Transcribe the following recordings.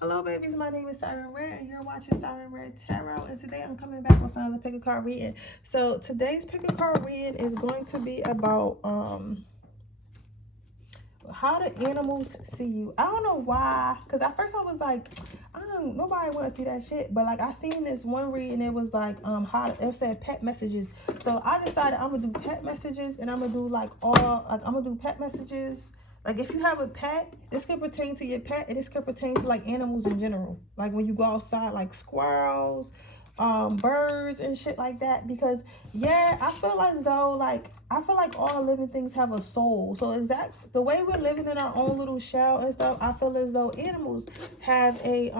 Hello babies, my name is Siren Redd and you're watching Siren Redd Tarot, and today I'm coming back with another pick a card reading. So today's pick a card reading is going to be about how the animals see you. I don't know why, because at first I was like, nobody want to see that shit, but like I seen this one reading, it was like how it said pet messages. So I decided I'm gonna do pet messages, and I'm gonna do I'm gonna do pet messages. Like if you have a pet, this could pertain to your pet, and this could pertain to like animals in general. Like when you go outside, like squirrels, birds and shit like that. Because yeah, I feel like all living things have a soul. So the way we're living in our own little shell and stuff, I feel as though animals have a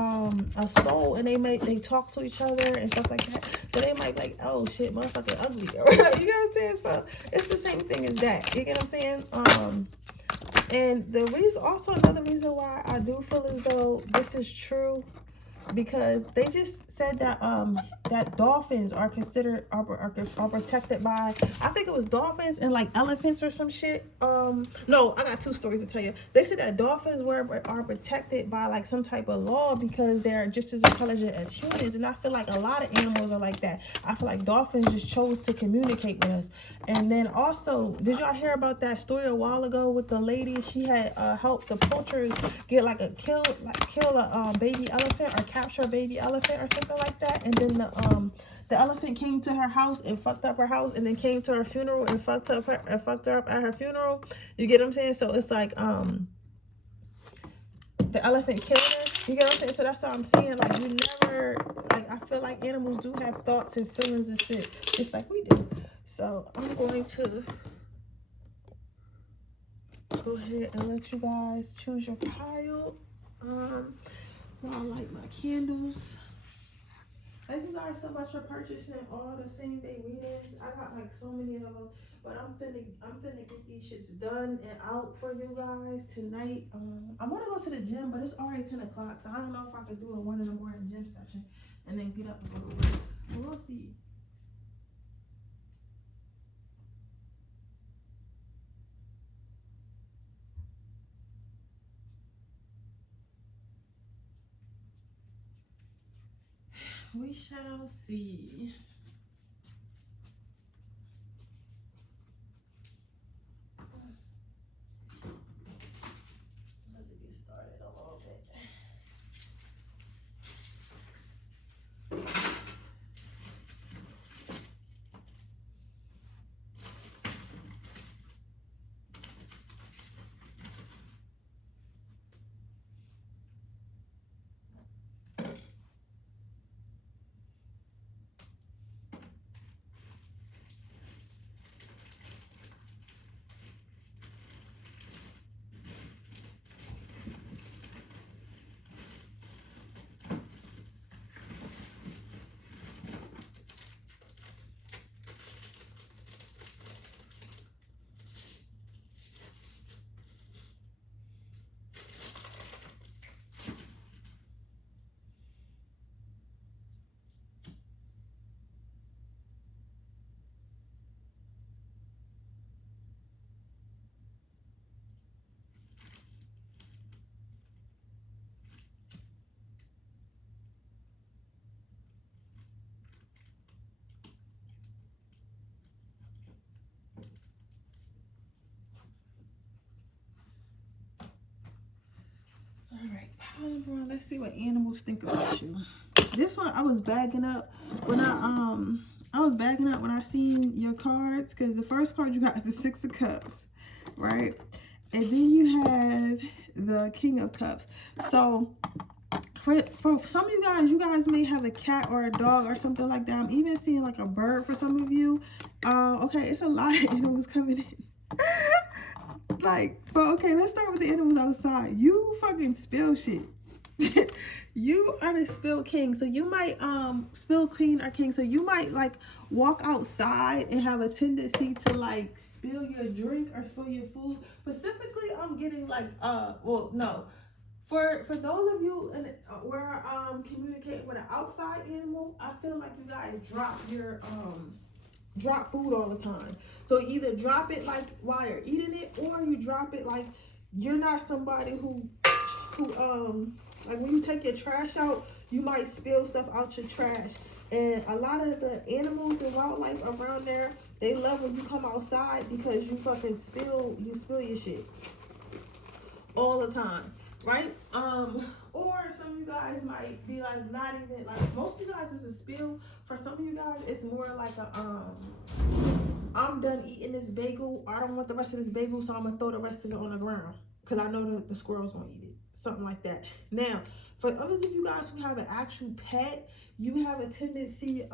soul, and they talk to each other and stuff like that. So they might be like, oh shit, motherfucker ugly. You know what I'm saying? So it's the same thing as that. You get what I'm saying? And the reason, also another reason why I do feel as though this is true, because they just said that that dolphins are considered are protected by, I think it was dolphins and like elephants or some shit. No, I got two stories to tell you. They said that dolphins are protected by like some type of law because they're just as intelligent as humans, and I feel like a lot of animals are like that. I feel like dolphins just chose to communicate with us. And then also, did y'all hear about that story a while ago with the lady? She had helped the poachers get kill a baby elephant or capture a baby elephant or something like that, and then the elephant came to her house and fucked up her house, and then came to her funeral and fucked her up at her funeral. You get what I'm saying? So it's like the elephant killed her. You get what I'm saying? So that's what I'm saying. Like you never, like I feel like animals do have thoughts and feelings and shit, just like we do. So I'm going to go ahead and let you guys choose your pile. While I light my candles. Thank you guys so much for purchasing all the same day readings. I got like so many of them, but I'm finna get these shits done and out for you guys tonight. I want to go to the gym, but it's already 10 o'clock, so I don't know if I could do a 1 in the morning gym session and then get up and go to work. But we'll see. We shall see. Let's get started a little bit. All right, pile number one. Let's see what animals think about you. This one I was bagging up when I seen your cards, because the first card you got is the 6 of Cups, right? And then you have the King of Cups. So for some of you guys may have a cat or a dog or something like that. I'm even seeing like a bird for some of you. Okay, it's a lot of animals coming in. But okay, let's start with the animals outside. You fucking spill shit. You are the spill king. So you might spill queen or king. So you might like walk outside and have a tendency to like spill your drink or spill your food. Specifically, I'm getting like well, no. For those of you where communicating with an outside animal, I feel like you guys drop food all the time. So either drop it like while you're eating it, or you drop it like you're not somebody who Like when you take your trash out, you might spill stuff out your trash. And a lot of the animals and wildlife around there, they love when you come outside because you fucking spill your shit all the time, right? Or some of you guys might be like, not even like, most of you guys is a spill. For some of you guys, it's more like a I'm done eating this bagel. I don't want the rest of this bagel, so I'm gonna throw the rest of it on the ground because I know the squirrel's gonna eat it. Something like that. Now, for others of you guys who have an actual pet, you have a tendency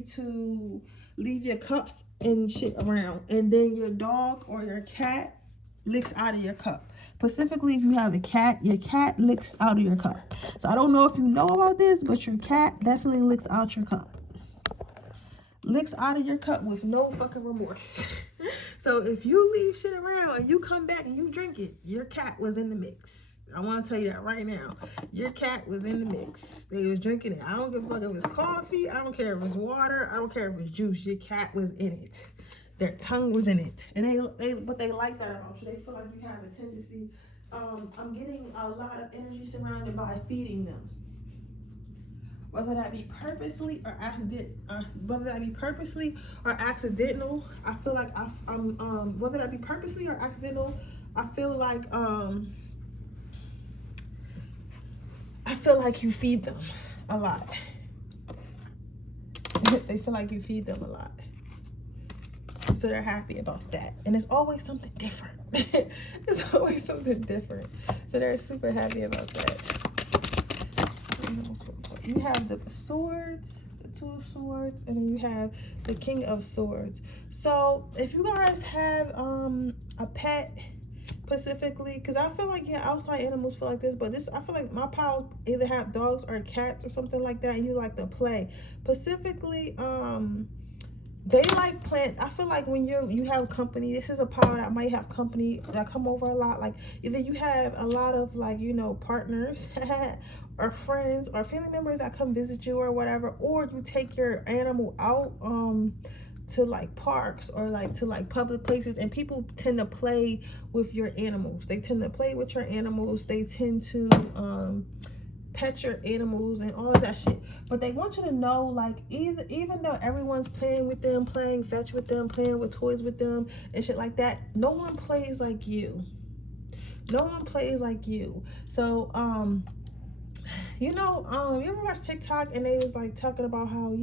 to leave your cups and shit around, and then your dog or your cat licks out of your cup. Specifically, if you have a cat, your cat licks out of your cup. So I don't know if you know about this, but your cat definitely licks out your cup. Licks out of your cup with no fucking remorse. So if you leave shit around and you come back and you drink it, your cat was in the mix. I want to tell you that right now. Your cat was in the mix. They was drinking it. I don't give a fuck if it's coffee. I don't care if it's water. I don't care if it's juice. Your cat was in it. Their tongue was in it. And but they like that about you. They feel like you have a tendency. I'm getting a lot of energy surrounded by feeding them. Whether that be purposely or accidental, I feel like whether that be purposely or accidental, I feel like you feed them a lot. They feel like you feed them a lot. So they're happy about that. And it's always something different. It's always something different. So they're super happy about that. You have the swords, the 2 of swords, and then you have the King of Swords. So if you guys have a pet specifically, because I feel like outside animals feel like this, but I feel like my pals either have dogs or cats or something like that, and you like to play. Specifically, they like plant. I feel like when you have company, this is a power that might have company that come over a lot. Like either you have a lot of like, partners or friends or family members that come visit you or whatever, or you take your animal out to like parks or like to like public places, and people tend to play with your animals. They tend to play with your animals. They tend to pet your animals and all that shit. But they want you to know, like, even though everyone's playing with them, playing fetch with them, playing with toys with them and shit like that, no one plays like you. No one plays like you. So you ever watch TikTok and they was like talking about how,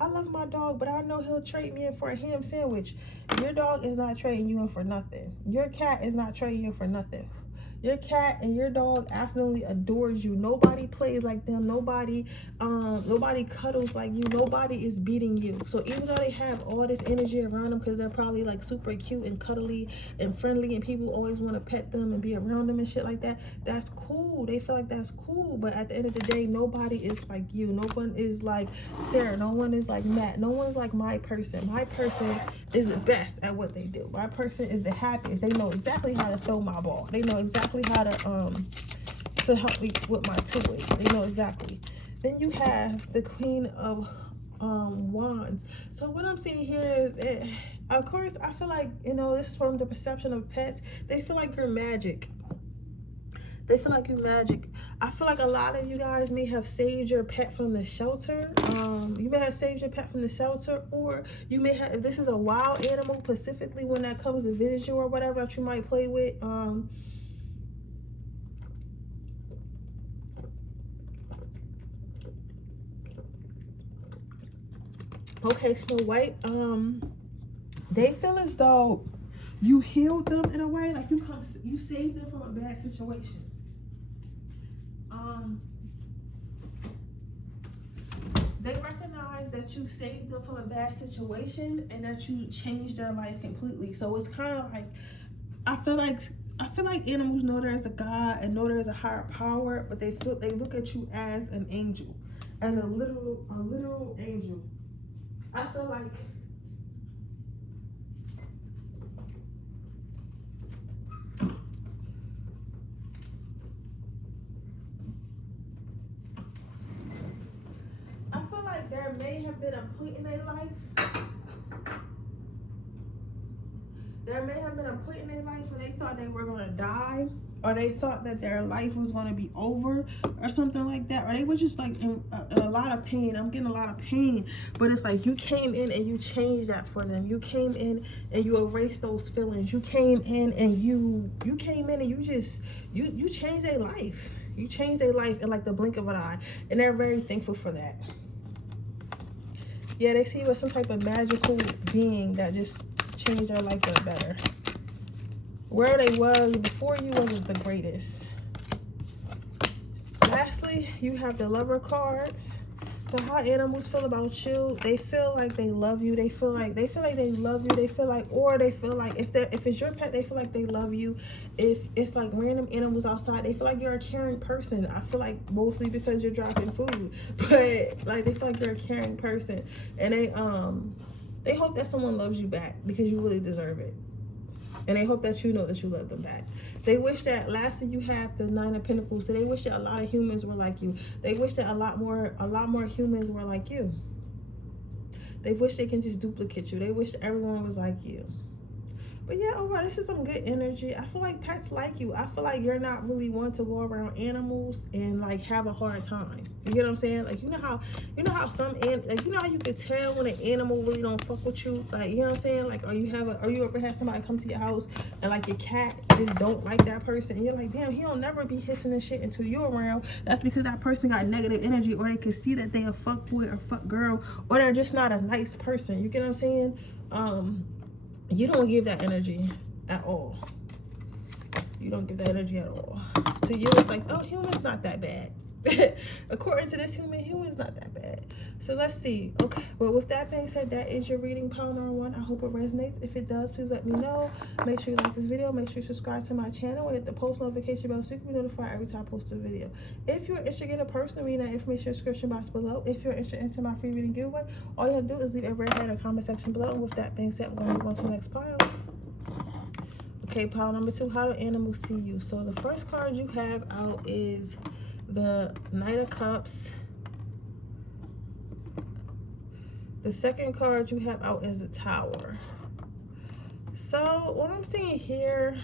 I love my dog, but I know he'll trade me in for a ham sandwich. Your dog is not trading you in for nothing. Your cat is not trading you for nothing. Your cat and your dog absolutely adores you. Nobody plays like them. Nobody cuddles like you. Nobody is beating you. So even though they have all this energy around them because they're probably like super cute and cuddly and friendly and people always want to pet them and be around them and shit like that, that's cool. They feel like that's cool. But at the end of the day, nobody is like you. No one is like Sarah. No one is like Matt. No one's like my person. My person is the best at what they do. My person is the happiest. They know exactly how to throw my ball. They know exactly how to help me with my toys. They know exactly. Then you have the Queen of Wands. So what I'm seeing here is, of course, I feel like, this is from the perception of pets. They feel like you're magic. They feel like you're magic. I feel like a lot of you guys may have saved your pet from the shelter. You may have saved your pet from the shelter, or you may have, if this is a wild animal, specifically when that comes to visit you or whatever that you might play with, okay, Snow White, they feel as though you healed them in a way, like you saved them from a bad situation. They recognize that you saved them from a bad situation and that you changed their life completely. So it's kind of like, I feel like animals know there's a God and know there's a higher power, but they look at you as an angel, as a literal angel. I feel like there may have been a point in their life. There may have been a point in their life when they thought they were gonna die, or they thought that their life was going to be over or something like that, or they were just like in a lot of pain. I'm getting a lot of pain, but it's like you came in and you changed that for them. You came in and you erased those feelings. You came in and you came in and you just you changed their life. You changed their life in like the blink of an eye, and they're very thankful for that. Yeah, they see you as some type of magical being that just changed their life for the better. Where they was before you wasn't the greatest. Lastly, you have the Lover cards. So how animals feel about you? They feel like they love you. They feel like they love you. They feel like, or they feel like if it's your pet, they feel like they love you. If it's like random animals outside, they feel like you're a caring person. I feel like mostly because you're dropping food, but like they feel like you're a caring person, and they hope that someone loves you back because you really deserve it. And they hope that you know that you love them back. They wish that, lastly, you have the Nine of Pentacles. So they wish that a lot of humans were like you. They wish that a lot more humans were like you. They wish they can just duplicate you. They wish everyone was like you. But yeah, overall, this is some good energy. I feel like pets like you. I feel like you're not really one to go around animals and like have a hard time. You get what I'm saying? Like, you know how some like, you know how you could tell when an animal really don't fuck with you? Like, you know what I'm saying? Like, or you ever had somebody come to your house and like your cat just don't like that person, and you're like, damn, he don't never be hissing and shit until you're around. That's because that person got negative energy, or they could see that they a fuck boy or fuck girl, or they're just not a nice person. You get what I'm saying? You don't give that energy at all. You don't give that energy at all. To you, it's like, oh, human's not that bad. According to this human's not that bad. So let's see. Okay, well, with that being said, that is your reading, pile number 1. I hope it resonates. If it does, please let me know. Make sure you like this video. Make sure you subscribe to my channel and hit the post notification bell so you can be notified every time I post a video. If you're interested in a personal reading, that information in the description box below. If you're interested into my free reading giveaway, all you have to do is leave a red hand in the comment section below. And with that being said, I'm going to move on to the next pile. Okay, pile number 2, how do animals see you? So the first card you have out is the Knight of Cups. The second card you have out is the Tower. So what I'm seeing here,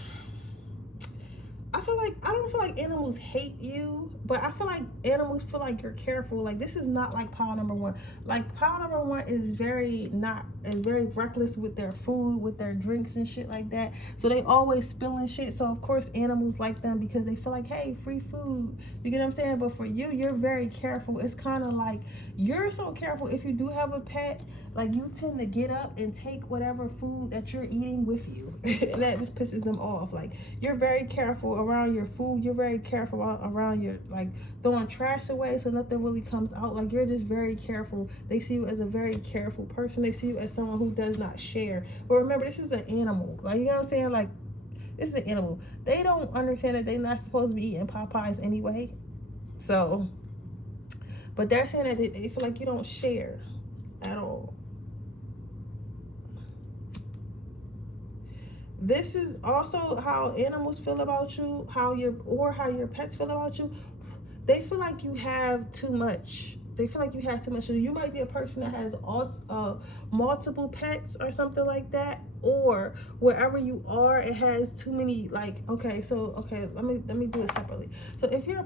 I don't feel like animals hate you, but I feel like animals feel like you're careful. Like, this is not like pile number 1. Like, pile number 1 is very reckless with their food, with their drinks and shit like that. So they always spilling shit. So of course animals like them because they feel like, hey, free food. You get what I'm saying? But for you, you're very careful. It's kind of like you're so careful. If you do have a pet, like, you tend to get up and take whatever food that you're eating with you. And that just pisses them off. Like, you're very careful around your food. You're very careful around your, like, throwing trash away so nothing really comes out. Like, you're just very careful. They see you as a very careful person. They see you as someone who does not share. But remember, this is an animal. Like, you know what I'm saying? Like, this is an animal. They don't understand that they're not supposed to be eating Popeyes anyway. So, but they're saying that they feel like you don't share at all. This is also how animals feel about you, how your pets feel about you. They feel like you have too much. They feel like you have too much. So you might be a person that has multiple pets or something like that, or wherever you are, it has too many. Like, okay, let me do it separately. So if you're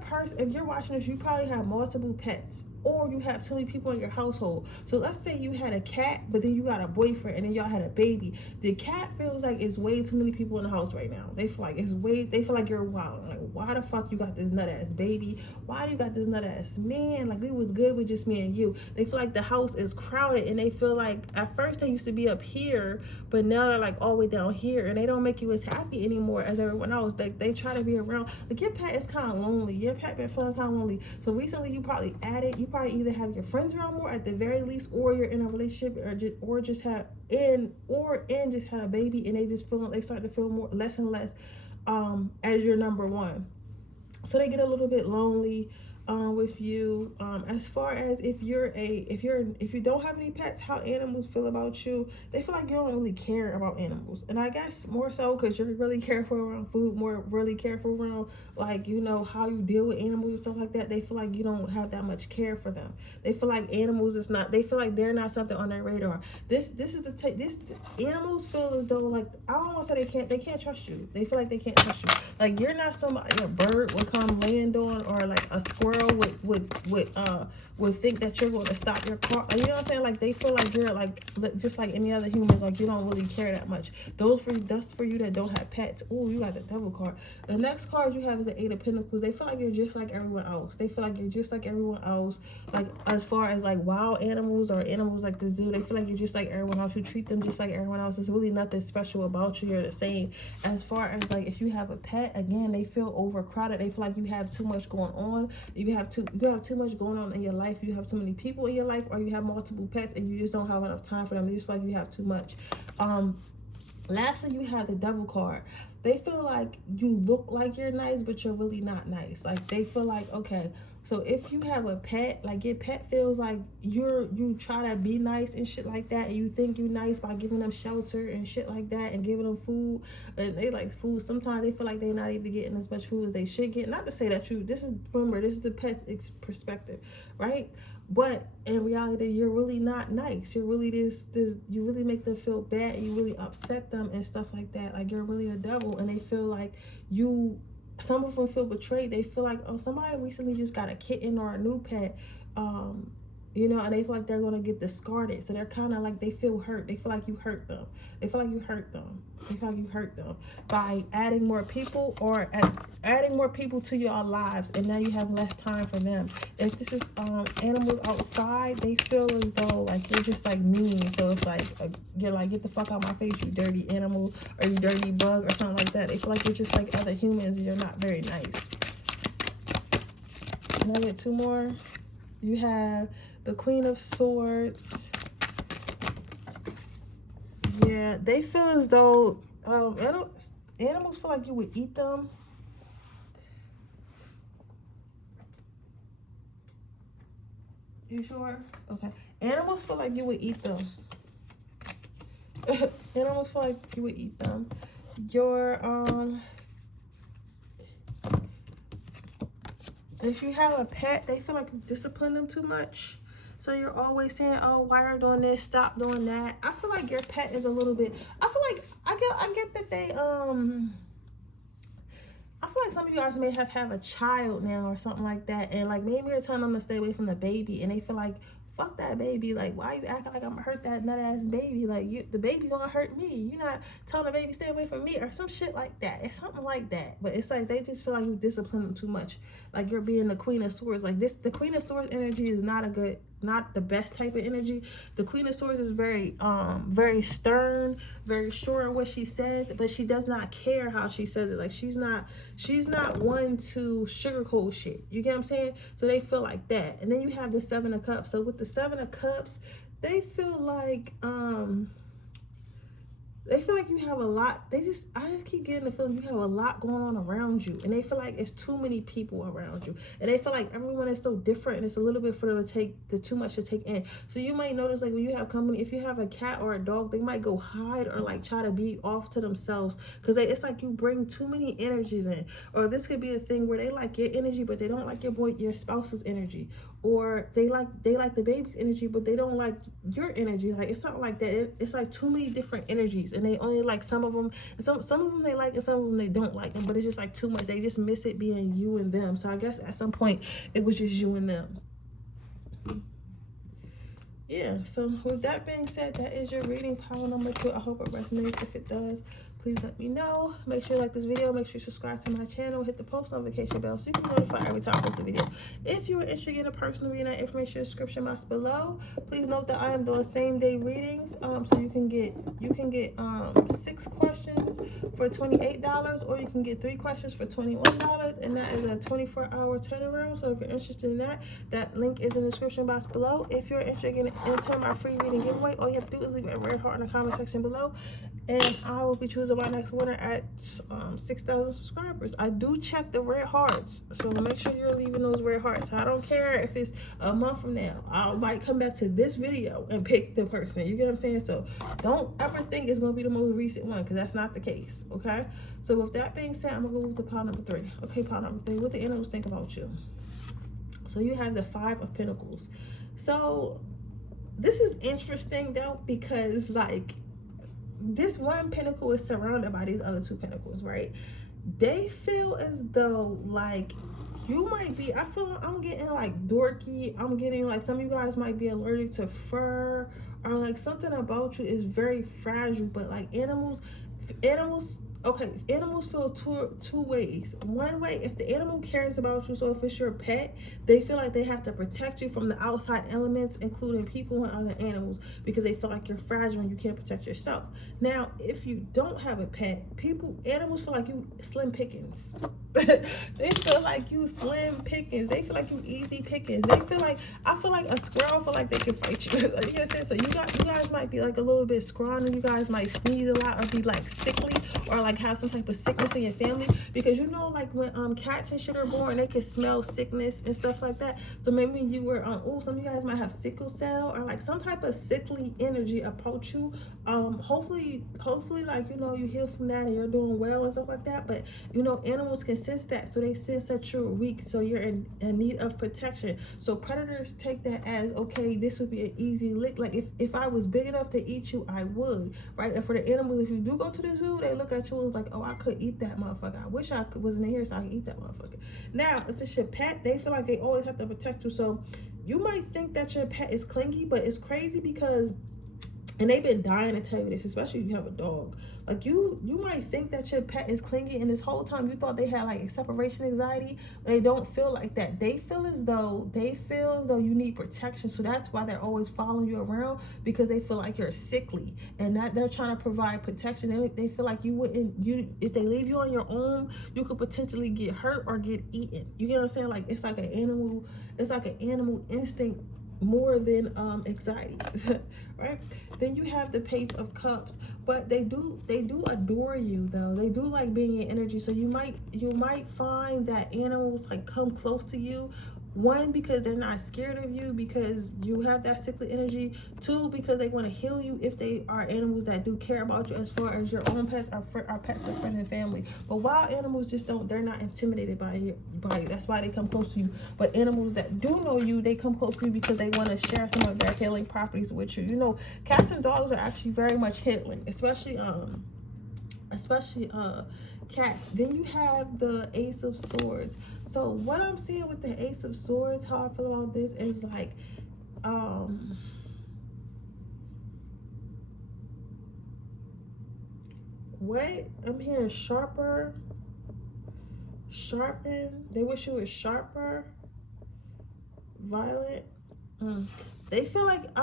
watching this, you probably have multiple pets, or you have too many people in your household. So let's say you had a cat, but then you got a boyfriend, and then y'all had a baby. The cat feels like it's way too many people in the house right now. They feel like you're wild. Like, why the fuck you got this nut ass baby? Why do you got this nut ass man? Like, we was good with just me and you. They feel like the house is crowded, and they feel like at first they used to be up here, but now they're like all the way down here, and they don't make you as happy anymore as everyone else. They try to be around. Like, your pet is kind of lonely. Your pet been feeling kind of lonely. So recently you probably added. You probably either have your friends around more at the very least, or you're in a relationship, or just had a baby, and they start to feel less and less as your number one. So they get a little bit lonely. with you. As far as if you don't have any pets, how animals feel about you. They feel like you don't really care about animals, and I guess more so because you're really careful around food, more really careful around, like, you know, how you deal with animals and stuff like that. They feel like you don't have that much care for them. They feel like animals is not, they feel like they're not something on their radar. This animals feel as though, like, I don't want to say they can't trust you. They feel like they can't trust you. Like, you're not somebody a bird would come land on, or like a squirrel would think that you're going to stop your car. You know what I'm saying? Like, they feel like you're like just like any other humans. Like, you don't really care that much. That's for you that don't have pets. Oh, you got the devil card. The next card you have is the Eight of Pentacles. They feel like you're just like everyone else. They feel like you're just like everyone else. Like, as far as like wild animals or animals like the zoo, they feel like you're just like everyone else. You treat them just like everyone else. There's really nothing special about you. You're the same. As far as like if you have a pet, again, they feel overcrowded. They feel like you have too much going on. You have too much going on in your life. You have too many people in your life, or you have multiple pets and you just don't have enough time for them. They just feel like you have too much. Lastly, you have the Devil card. They feel like you look like you're nice, but you're really not nice. Like, they feel like, okay, so if you have a pet, like, your pet feels like you try to be nice and shit like that, and you think you're nice by giving them shelter and shit like that, and giving them food, and they like food. Sometimes they feel like they're not even getting as much food as they should get. Not to say that remember, this is the pet's perspective, right? But in reality, you're really not nice. You're really you really make them feel bad. You really upset them and stuff like that. Like, you're really a devil, and they feel like some of them feel betrayed. They feel like, oh, somebody recently just got a kitten or a new pet, you know, and they feel like they're going to get discarded. So they're kind of like, they feel hurt. They feel like you hurt them. They feel like you hurt them. They feel like you hurt them by adding more people, or adding more people to your lives, and now you have less time for them. If this is animals outside, they feel as though like you're just like mean. So it's like you're like, get the fuck out my face, you dirty animal, or you dirty bug, or something like that. They feel like you're just like other humans and you're not very nice. Can I get two more? You have the Queen of Swords. Yeah, they feel as though animals feel like you would eat them. You sure? Okay. Animals feel like you would eat them. Animals feel like you would eat them. If you have a pet, they feel like you discipline them too much. So you're always saying, oh, why are you doing this? Stop doing that. I feel like your pet is a little bit, I feel like, I get that they, I feel like some of you guys may have a child now or something like that. And like, maybe you're telling them to stay away from the baby, and they feel like, fuck that baby. Like, why you acting like I'm gonna hurt that nut ass baby? Like, the baby gonna hurt me. You're not telling the baby stay away from me, or some shit like that. It's something like that. But it's like they just feel like you discipline them too much. Like, you're being the Queen of Swords. Like, the Queen of Swords energy is not the best type of energy. The Queen of Swords is very stern, very sure in what she says, but she does not care how she says it. Like, she's not one to sugarcoat shit. You get what I'm saying? So they feel like that. And then you have the Seven of Cups. So with the Seven of Cups, they feel like you have a lot. I just keep getting the feeling you have a lot going on around you, and they feel like it's too many people around you, and they feel like everyone is so different, and it's a little bit for them to take too much to take in. So you might notice, like, when you have company, if you have a cat or a dog, they might go hide or like try to be off to themselves, because it's like you bring too many energies in. Or this could be a thing where they like your energy, but they don't like your spouse's energy, or they like the baby's energy, but they don't like your energy. Like, it's something like that. It's like too many different energies, and they only like some of them. Some of them they like, and some of them they don't like them. But it's just like too much. They just miss it being you and them. So I guess at some point it was just you and them. Yeah. So with that being said, that is your reading, pile number 2. I hope it resonates. If it does, please let me know. Make sure you like this video. Make sure you subscribe to my channel. Hit the post notification bell so you can be notified every time I post a video. If you are interested in a personal reading, that information in the description box below. Please note that I am doing same-day readings. So you can get 6 questions for $28, or you can get 3 questions for $21, and that is a 24-hour turnaround. So if you're interested in that link is in the description box below. If you're interested in entering my free reading giveaway, all you have to do is leave a red heart in the comment section below. and I will be choosing my next winner at 6,000 subscribers. I do check the red hearts, so make sure you're leaving those red hearts. I don't care if it's a month from now. I might come back to this video and pick the person. You get what I'm saying? So don't ever think it's going to be the most recent one, because that's not the case, okay? So with that being said, I'm going to go with the pile number 3. Okay, pile number 3. What the animals think about you? So you have the 5 of Pentacles. So this is interesting though, because like this one pentacle is surrounded by these other 2 pentacles, right? They feel as though like you might be, I feel like I'm getting like dorky. I'm getting like some of you guys might be allergic to fur, or like something about you is very fragile. But like animals, okay, animals feel two ways. One way, if the animal cares about you, so if it's your pet, they feel like they have to protect you from the outside elements, including people and other animals, because they feel like you're fragile and you can't protect yourself. Now, if you don't have a pet, animals feel like you slim pickings. They feel like you slim pickings. They feel like you easy pickings. They feel like, I feel like a squirrel feel like they can fight you. You know what I'm saying? So you guys might be like a little bit scrawny. You guys might sneeze a lot or be like sickly, or like have some type of sickness in your family, because you know like when cats and shit are born, they can smell sickness and stuff like that. So maybe you were some of you guys might have sickle cell, or like some type of sickly energy about you. Hopefully like, you know, you heal from that and you're doing well and stuff like that. But you know, animals can sense that, so they sense that you're weak, so you're in need of protection. So predators take that as, okay, this would be an easy lick. Like if I was big enough to eat you, I would, right? And for the animals, if you do go to the zoo, they look at you and it's like, oh, I could eat that motherfucker. I wish I wasn't here so I could eat that motherfucker. Now, if it's your pet, they feel like they always have to protect you. So you might think that your pet is clingy, but it's crazy because, and they've been dying to tell you this, especially if you have a dog. Like you might think that your pet is clingy, and this whole time you thought they had like separation anxiety. They don't feel like that. They feel as though you need protection. So that's why they're always following you around, because they feel like you're sickly, and that they're trying to provide protection. They feel like if they leave you on your own, you could potentially get hurt or get eaten. You get what I'm saying? Like it's like an animal instinct more than anxiety. Right? Then you have the Page of Cups, but they do adore you though. They do like being in energy. So you might find that animals like come close to you. 1, because they're not scared of you because you have that sickly energy. 2, because they want to heal you if they are animals that do care about you, as far as your own pets are pets of friends and family. But wild animals just they're not intimidated by you. That's why they come close to you. But animals that do know you, they come close to you because they want to share some of their healing properties with you. You know, cats and dogs are actually very much healing, especially cats. Then you have the Ace of Swords. So what I'm seeing with the Ace of Swords, how I feel about this is like what I'm hearing, sharpen. They wish you was sharper, violent. I feel like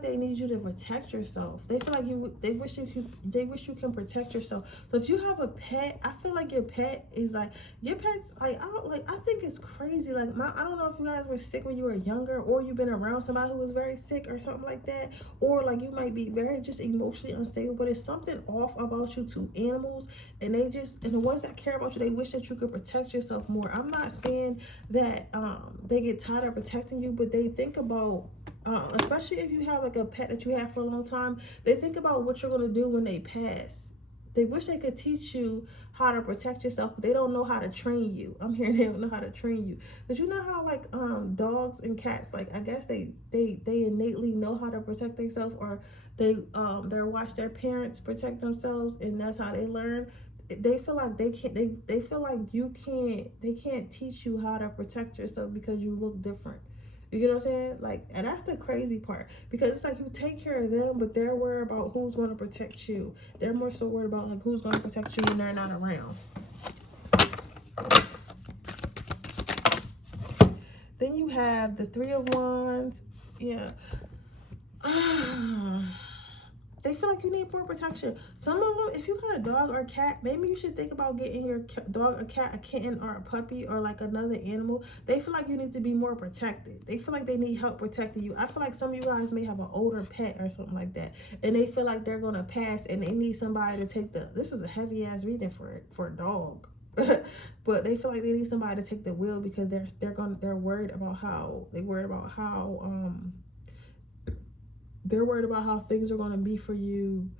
they need you to protect yourself. They feel like they wish you can protect yourself. So if you have a pet, I feel like your pet is like, your pet's like, I think it's crazy. Like I don't know if you guys were sick when you were younger, or you've been around somebody who was very sick or something like that, or like you might be very just emotionally unstable, but it's something off about you to animals, and the ones that care about you, they wish that you could protect yourself more. I'm not saying that they get tired of protecting you, but they think about, especially if you have like a pet that you have for a long time, they think about what you're going to do when they pass. They wish they could teach you how to protect yourself, but they don't know how to train you. I'm hearing they don't know how to train you. But you know how like dogs and cats, like I guess they innately know how to protect themselves, or they watch their parents protect themselves, and that's how they learn. They feel like they feel like they can't teach you how to protect yourself because you look different. You get what I'm saying? Like, and that's the crazy part, because it's like you take care of them, but they're worried about who's going to protect you. They're more so worried about like who's going to protect you when they're not around. Then you have the 3 of Wands. Yeah. They feel like you need more protection. Some of them, if you got a dog or a cat, maybe you should think about getting your dog, a cat, a kitten, or a puppy, or like another animal. They feel like you need to be more protected. They feel like they need help protecting you. I feel like some of you guys may have an older pet or something like that, and they feel like they're gonna pass, and they need somebody to take the. This is a heavy ass reading for a dog. But they feel like they need somebody to take the wheel because they're worried about how they're worried about how things are going to be for you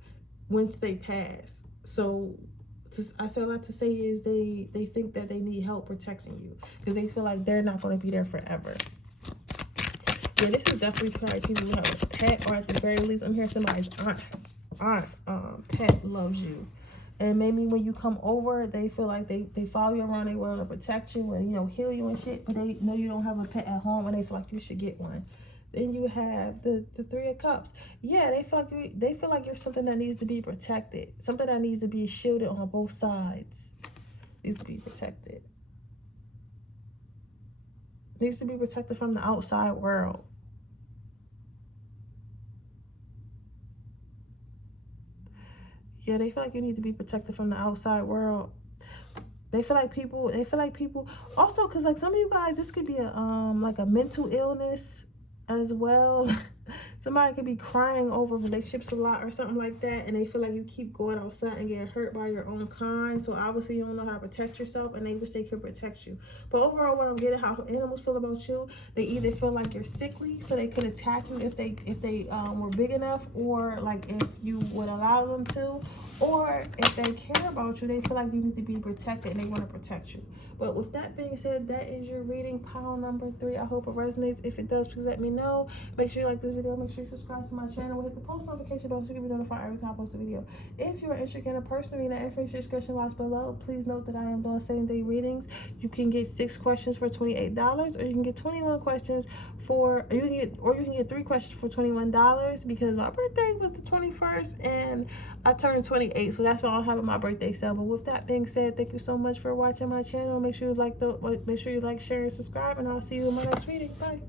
once they pass. So I say a lot to say is they think that they need help protecting you because they feel like they're not going to be there forever. Yeah, this is definitely probably people who have a pet, or at the very least, I'm hearing somebody's pet loves you. And maybe when you come over, they feel like they follow you around, they want to protect you and, you know, heal you and shit, but they know you don't have a pet at home and they feel like you should get one. Then you have the Three of Cups. Yeah, they feel like you're something that needs to be protected. Something that needs to be shielded on both sides. Needs to be protected. Needs to be protected from the outside world. Yeah, they feel like you need to be protected from the outside world. They feel like people also, because like some of you guys, this could be a like a mental illness as well. Somebody could be crying over relationships a lot or something like that, and they feel like you keep going outside and getting hurt by your own kind, so obviously you don't know how to protect yourself, and they wish they could protect you. But overall, what I'm getting, how animals feel about you, they either feel like you're sickly, so they could attack you if they were big enough, or like if you would allow them to, or if they care about you, they feel like you need to be protected and they want to protect you. But with that being said, that is your reading, pile number 3. I hope it resonates. If it does, please let me know. Make sure you like this video. Make sure you subscribe to my channel. Hit the post notification bell so you can be notified every time I post a video. If you're interested in a personal reading, that information description box below. Please note that I am doing same-day readings. You can get 6 questions for $28, or you can get 21 questions for, or you can get 3 questions for $21, because my birthday was the 21st and I turned 28, so that's why I'm having my birthday sale. But with that being said, thank you so much for watching my channel. Make sure you like, share, and subscribe, and I'll see you in my next reading. Bye.